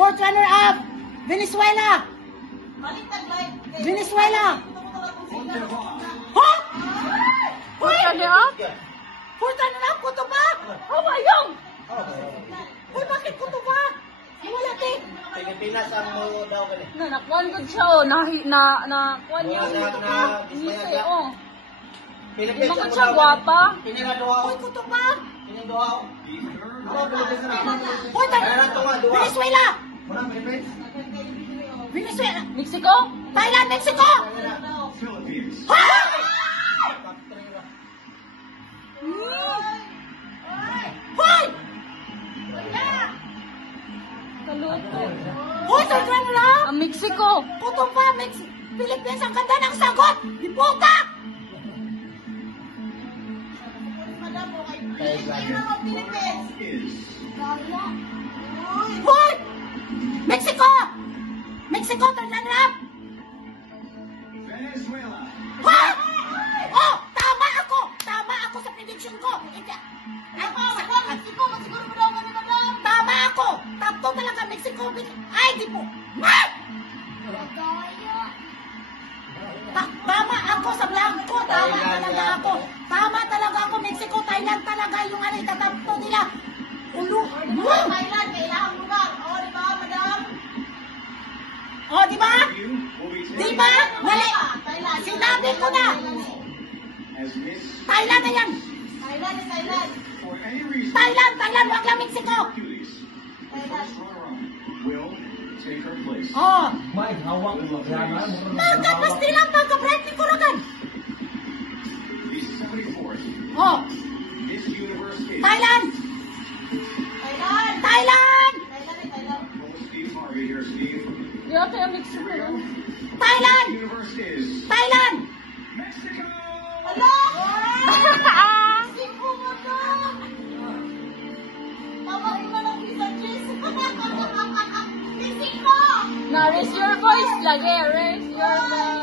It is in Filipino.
Fourth runner-up, Venezuela. Venezuela. Ha? Fourth runner-up? Fourth runner-up, kutuba. Oh, ayong! Uy, bakit kutuba? Wala, te. Pilipinas ang mo daw ka Na, nakuan ko siya, oh. Nakuan niya. Misay, oh. Di Pilipinas man ko siya gwapa. Pininaduha Uy, kutuba. Pininaduha ko. Fourth runner-up, Venezuela. Muna, Pilipinas. Venezuela. Mexico? Thailand, Mexico. Ha? Hoy! Kaluto. Hoy, third runner-up. Ang Mexico. Kutuba, Philippines, ang ganda ng sagot. Iputa! Hoy! Mexico! Mexico, third runner-up. Ha? Oh, tama ako! Tama ako sa prediction ko. Tama ako! Top 2 talaga, Mexico. Ay, di po. Tama ako sa blanco. Tama talaga ako. Tama talaga ako. Mexico, Thailand talaga yung ano, itatap 2 nila. Ulo. Thailand, kailangan lugar. O, di ba, madam? Oh, di ba? Di ba? Mali. Thailand. Sinabi ko na. Thailand na yan. Thailand, Thailand. Thailand, Thailand, wag lang Mexico. Oh. Nagkapas nilang pagka-break ni Kuragan. Oh. Thailand. Thailand. Thailand. Thailand. Di ako yung Mexico. Thailand. Thailand. Ala! Ah! Mexico, madam! Tawag mo na ng Visa Cheese. Mexico! Na, raise your voice lagi. Raise your voice.